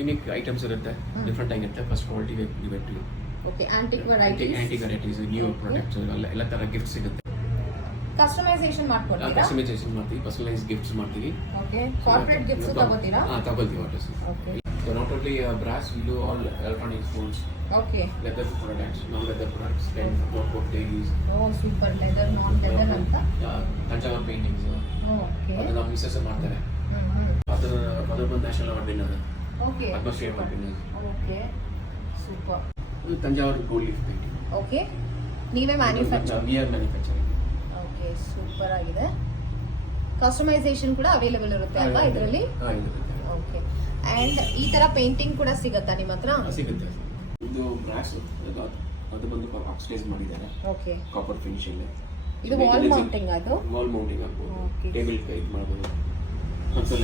Unique items ಇರುತ್ತೆ, different ಆಗಿರುತ್ತೆ. First quality inventory. Okay, antique varieties, antique varieties, new products ಎಲ್ಲ ತರ gift ಸಿಗುತ್ತೆ. ಕಸ್ಟಮೈಸೇಷನ್ ಮಾಡ್ಕೊಡ್ತೀರಾ? ಕಸ್ಟಮೈಸೇಷನ್ ಮಾಡ್ತೀವಿ, ಪರ್ಸನಲೈಸ್ ಗಿಫ್ಟ್ಸ್ ಮಾಡ್ತೀವಿ. ಓಕೆ, ಕಾರ್ಪೊರೇಟ್ ಗಿಫ್ಟ್ಸ್ ತಗೋತೀರಾ? ತಗೊಳ್ತೀವಿ orders. Okay, so not only brass, we do all electronic phones, okay, leather products, non leather products, pen, notebook, diaries. Oh super. Leather, non leather ಅಂತ. Thanjavur paintings, okay, ಅದು ನಮ್ಮ Mrs ಮಾಡ್ತಾರೆ. ಅದರ ಬಂದು national award winner, okay, Padmashri award winner. Okay, super. ಇದು Thanjavur gold leaf painting. Okay, ನೀವೇ manufacture? We are manufacturing. Okay, super ಆಗಿದೆ. Customisation ಕೂಡ ಅವೈಲೇಬಲ್ ಇರುತ್ತೆ ಅಲ್ವಾ ಇದರಲ್ಲಿ? ಓಕೆ, ಅಂಡ್ ಈ ತರ ಪೇಂಟಿಂಗ್ ಕೂಡ ಸಿಗುತ್ತಾ ನಿಮ್ಮ ಹತ್ರ? ಸಿಗುತ್ತೆ. ಇದು ಬ್ರಾಸ್, ಅದು ಬಂದು ಆಕ್ಸಿಡೈಸ್ ಮಾಡಿದ್ದಾರೆ. Okay, copper finishing. ಇದು ವಾಲ್ ಮೌಂಟಿಂಗ್, ಅದು ವಾಲ್ ಮೌಂಟಿಂಗ್ ಆಗ್ಬೋದು, Okay. ಟೇಬಲ್ ಇದು ಮಾಡ್ಬೋದು, ಕನ್ಸೋಲ್